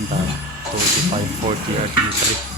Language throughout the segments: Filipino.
Continental 4540 RT3.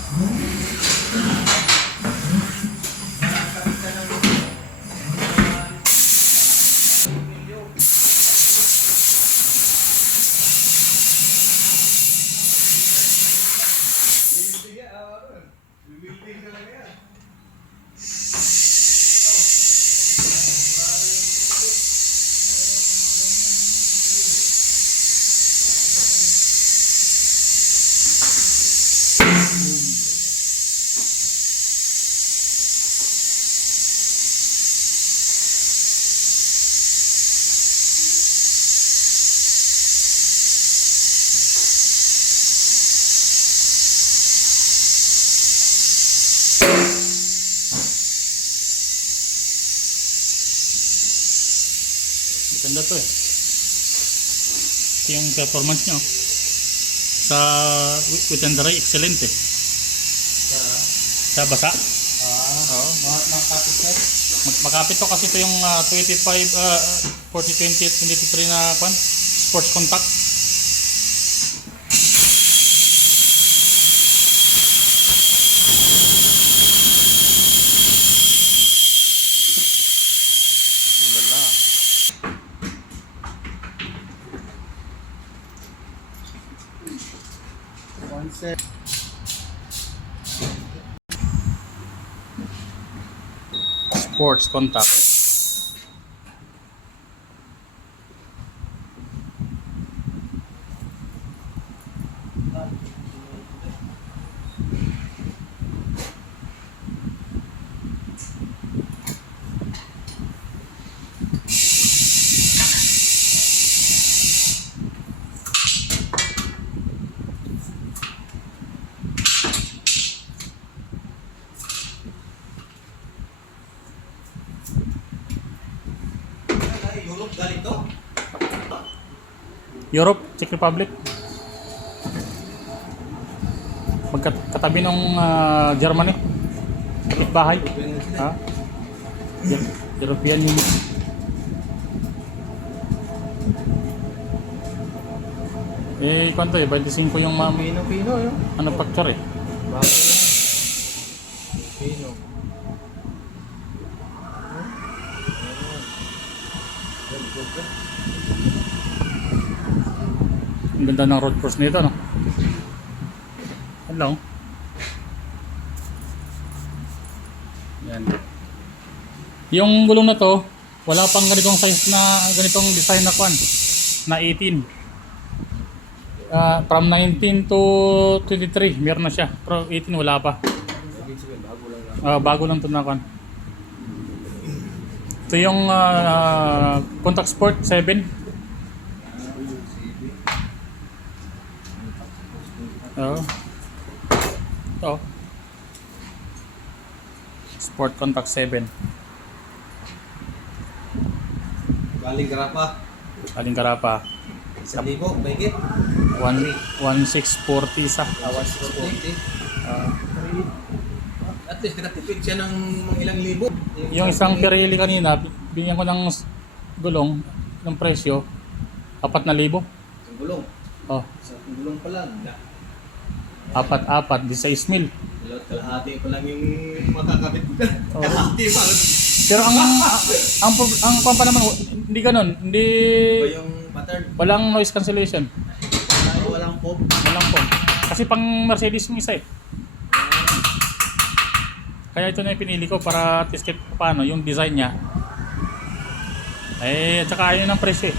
Ganda to eh. Ito yung performance nyo. Sa wet and dry, excellent eh. Sa basa. Oo. Makapit to kasi ito yung 40, 20, 23 na sports contact. Ulala. Sports contact. Europe, Czech Republic. Magkatabi ng Germany. Kapitbahay. Ha? European Union. Eh, kwanto eh, 25 yung Pino yun. manufacture eh. Bago yun. Pino. Ang ganda ng road course nito, no? Hello. Yan. Yung gulong na to, wala pang ganitong size na, ganitong design na na 18. From 19 to 23, meron na siya. Pero 18 wala pa. Bago lang ito na Ito yung Contact Sport 7. Ito. Sport Contact 7. Galing Garapa. Aling Karapa. 1,000, mahigit. 1640 isa. 1,640. At least nakatipid siya ng mga ilang libo. Yung isang Pirelli kanina, binigyan ko ng gulong ng presyo 4,000. Ang gulong. Oh, Sa gulong pa lang. 4, 16,000. Kalahati pa lang yung makakabit ko. Oh. Kalahati pa lang. Pero ang pampa naman hindi ganoon, hindi Ba yung pattern? walang noise cancellation. Walang pop. Walang po. Kasi pang Mercedes yung isa eh. Kaya ito na yung pinili ko para test kit paano yung design niya. At saka ayun ang presyo eh.